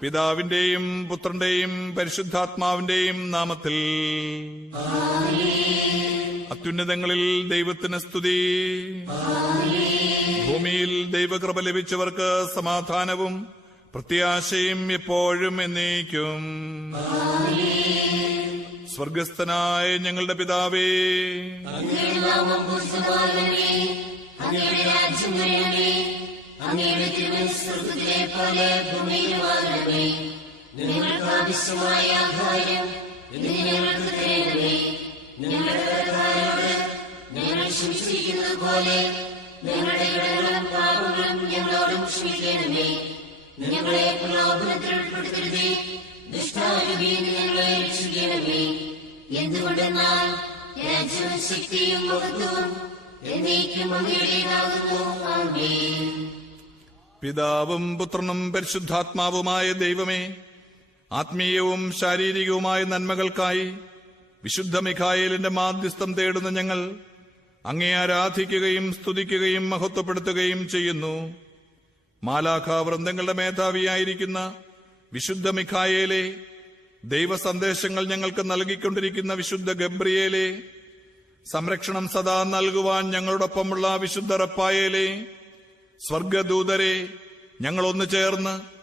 പിതാവിന്റെയും പുത്രന്റെയും പരിശുദ്ധാത്മാവിന്റെയും നാമത്തിൽ അത്യുന്നതങ്ങളിൽ ദൈവത്തിന് സ്തുതി. ഭൂമിയിൽ ദൈവകൃപ ലഭിച്ചവർക്ക് സമാധാനവും പ്രത്യാശയും എപ്പോഴും എന്നേക്കും. സ്വർഗസ്ഥനായ ഞങ്ങളുടെ പിതാവേ, അങ്ങയുടെ തിരുസ്വരത്തിലെ പോലെ ഭൂമിയിലുമാകണമേ. ഞങ്ങൾക്ക് ആവശ്യമായ ആഹാരം ഇന്ന് ഞങ്ങൾക്ക് തരണമേ. ഞങ്ങളുടെ കടക്കാരോട് ഞങ്ങൾ ക്ഷമിച്ചിരിക്കുന്നത് പോലെ ഞങ്ങളുടെ കടങ്ങളും പാപങ്ങളും ഞങ്ങളോടും ക്ഷമിക്കണമേ. ഞങ്ങളെ പ്രലോഭനത്തിൽ ഉൾപ്പെടുത്തരുതേ, ദുഷ്ടാരൂപിയിൽ ഞങ്ങളെ രക്ഷിക്കണമേ. എന്തുകൊണ്ടെന്നാൽ രാജ്യവും ശക്തിയും മഹത്വവും എന്നേക്കും അങ്ങയുടേതാകുന്നു. ആമേൻ. പിതാവും പുത്രനും പരിശുദ്ധാത്മാവുമായ ദൈവമേ, ആത്മീയവും ശാരീരികവുമായ നന്മകൾക്കായി വിശുദ്ധ മിഖായേലിന്റെ മാധ്യസ്ഥം തേടുന്ന ഞങ്ങൾ അങ്ങേ ആരാധിക്കുകയും സ്തുതിക്കുകയും മഹത്വപ്പെടുത്തുകയും ചെയ്യുന്നു. മാലാഖാവൃന്ദങ്ങളുടെ മേധാവിയായിരിക്കുന്ന വിശുദ്ധ മിഖായേലെ, ദൈവസന്ദേശങ്ങൾ ഞങ്ങൾക്ക് നൽകിക്കൊണ്ടിരിക്കുന്ന വിശുദ്ധ ഗബ്രിയേലെ, സംരക്ഷണം സദാ നൽകുവാൻ ഞങ്ങളോടൊപ്പമുള്ള വിശുദ്ധ റഫായേലെ, സ്വർഗദൂതരെ, ഞങ്ങളൊന്നു ചേർന്ന്